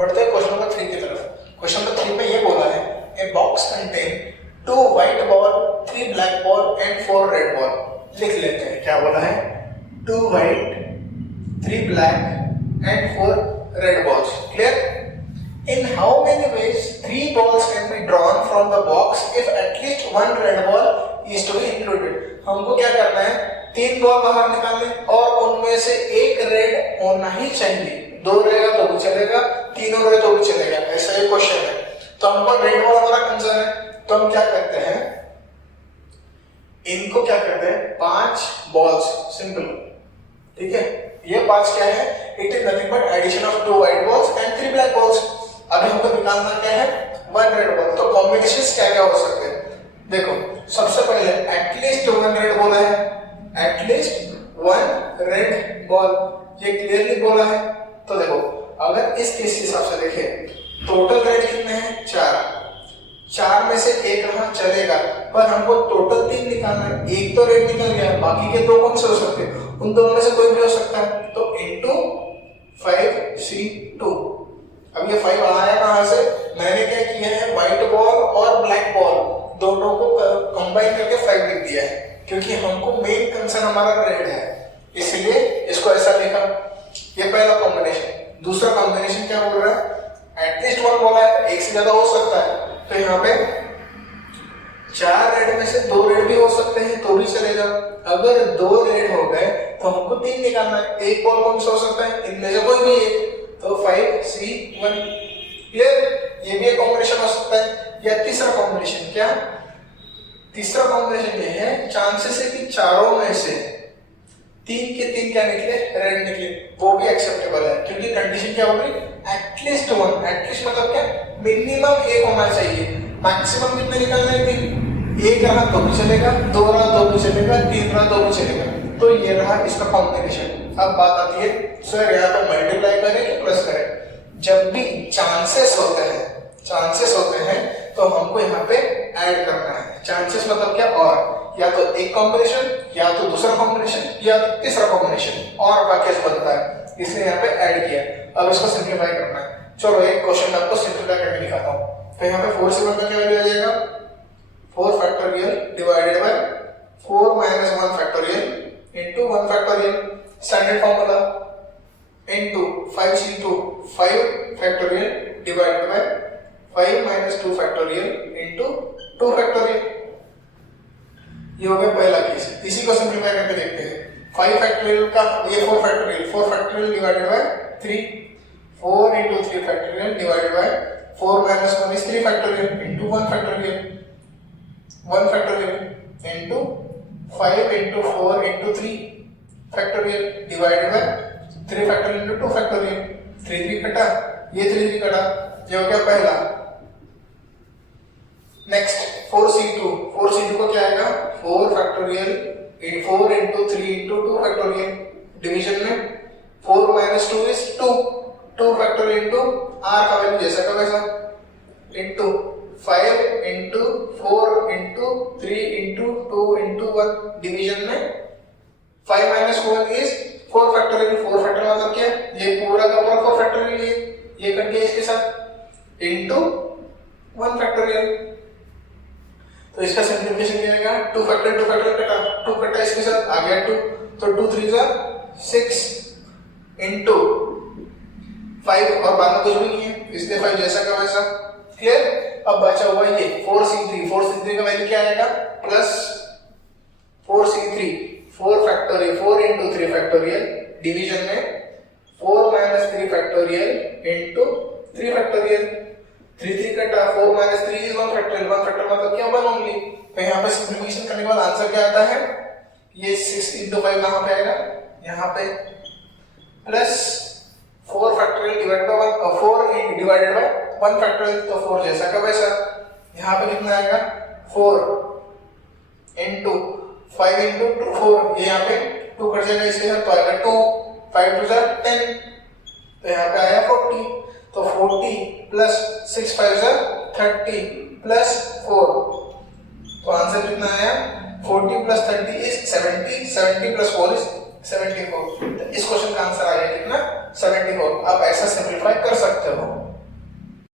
बढ़ते हैं question number 3 की तरफ। क्वेश्चन नंबर 3 में ये बोला है a box contain 2 white ball 3 black ball and 4 red ball. लिख लेते हैं क्या बोला है, 2 white 3 black and 4 red balls. Clear? In how many ways 3 balls can be drawn from the box if at least 1 red ball is to be included? हमको क्या करना है, 3 बॉल बाहर निकालने और उनमें से एक रेड होना ही चाहिए। 2 रहेगा तो भी चलेगा, 3 हो रहे तो भी चलेगा, ऐसा ही क्वेश्चन है। तो हमको रेड बॉल हमारा कंसर्न है, तो हम क्या करते हैं, इनको क्या करते हैं 5 बॉल्स, सिंपल, ठीक है। ये 5 क्या है, it is nothing but addition of 2 white balls and 3 black balls. अभी हमको निकालना क्या है, 1 रेड बॉल। तो कॉम्बिनेशंस क्या क्या हो सकते हैं, देखो सबसे पहले एटलीस्ट 1 रेड बॉल है, एटलीस्ट 1 रेड बॉल, ये क्लियरली बोला है। तो देखो अगर इस केस के हिसाब से देखें, टोटल रेड कितने हैं, 4 में से एक रहा चलेगा, पर हमको टोटल 3 निकालना है। एक तो रेड निकल गया, बाकी के 2 कौन से हो सकते हैं, उन दोनों में से कोई भी हो सकता है। तो इनटू 5C2। अब ये 5 आया कहां से, मैंने क्या किया है, व्हाइट बॉल और ब्लैक बॉल दोनों को कंबाइन करके 5 लिख दिया है, क्योंकि हमको मेन कंसर्न हमारा रेड है, इसलिए इसको ऐसा लिखा। ये पहला कॉम्बिनेशन। दूसरा कॉम्बिनेशन क्या बोल रहा है, एटलीस्ट 1 बोला है, एक से ज्यादा हो सकता है। तो यहाँ पे 4 रेड में से 2 रेड भी हो सकते हैं तो भी चलेगा। अगर 2 रेड हो गए तो हमको 3 निकालना है, एक बॉल कौन सा हो सकता है, इनमें से कोई भी एक, तो 5C1। क्लियर? ये भी एक कॉम्बिनेशन हो सकता है। या तीसरा कॉम्बिनेशन, क्या तीसरा कॉम्बिनेशन ये है, चांसेस है कि चारों में से 3 के 3 क्या निकले, रेड निकले, वो भी एक्सेप्टेबल है, क्योंकि कंडीशन क्या होगी, एटलीस्ट 1। एटलीस्ट मतलब क्या, मिनिमम 1 होना चाहिए। मैक्सिमम कितने निकालने हैं, 3। 1 रहा तो भी चलेगा, 2 रहा तो भी चलेगा, 3 रहा तो भी चलेगा। तो ये रहा इसका कॉम्बिनेशन। अब बात आती है, सर यहाँ पे मल्टीप्लाई करें कि प्लस करें। जब भी चांसेस होते हैं तो हमको यहाँ पे ऐड करना है। चांसेस मतलब क्या, और या तो एक कॉम्बिनेशन, या तो दूसरा कॉम्बिनेशन, या तो तीसरा कॉम्बिनेशन, और वाक्य बनता है, इसलिए यहाँ पे ऐड किया। अब इसको सिंप्लीफाई करना है। चलो एक क्वेश्चन आपको सिंप्लीफाई करके दिखाता हूँ। तो यहाँ पे 4C1 का क्या वैल्यू आ जाएगा, 4 factorial divided by 4 minus 1 factorial into 1 factorial, standard formula, into 5C2 5 factorial divided by 5 minus 2 factorial into 2 factorial. ये हो गया पहला केस। इसी को सिंप्लीफाई करके देखते हैं। 5 फैक्टोरियल का ये 4 factorial divided by 3, 4 into 3 factorial divided by 4 minus 1 is 3 factorial into 1 factorial, 1 factorial into 5 into 4 into 3 factorial divided by 3 factorial into 2 factorial। 3 3 कटा, ये 3 3 कटा, ये हो गया पहला। नेक्स्ट 4C2 को क्या आएगा, 4 factorial 4 into 3 into 2 factorial, division में 4 minus 2 is 2 factorial into r का वैल्यू जैसा का वैसा, into 5 into 4 into 3 into 2 into 1, division में 5 माइनस 1 इज 4 फैक्टोरियल। 4 फैक्टोरियल मतलब क्या, ये पूरा का पूरा 4 फैक्टोरियल, ये कट गया इसके साथ, इंटू 1 फैक्टोरियल। तो इसका सिंप्लीफिकेशन क्या आएगा, 2 फैक्टोरियल कटा, 2 कटा इसके साथ, आ गया 2, तो 2 3 जा 6 इंटू 5, और बाद में कुछ भी नहीं है, इसलिए 5 जैसा का वैसा। क्लियर? अब बचा हुआ ये 4C3 का वैल्यू क्या आएगा, plus 4C3 4 factorial 4 into 3 factorial, division में 4 minus 3 फैक्टोरियल into 3 फैक्टोरियल। 3 3 कटा, 4 minus 3 is 1 फैक्टोरियल, 1 फैक्टोरियल मतलब क्या, 1 ओनली। तो यहाँ पे सिंप्लीफिकेशन करने के बाद आंसर क्या आता है, ये 6 into 5 कहाँ पे आएगा, यहाँ पे, plus 4 factorial divided by 4 divided by 1 factorial, तो 4 जैसा का वैसा। यहाँ पे कितना आएगा, 4 इंटू 5 इंटू 4, ये यहाँ पे 2 कट जाएगा इसके साथ, तो आएगा 2, 5 2 जा 10, तो यहाँ पे आया 40। तो 40 प्लस 6 5 जा 30 प्लस 4, तो आंसर कितना आया, 40 प्लस 30 इज 70, 70 प्लस 4 इज 74। इस क्वेश्चन का आंसर आ गया कितना,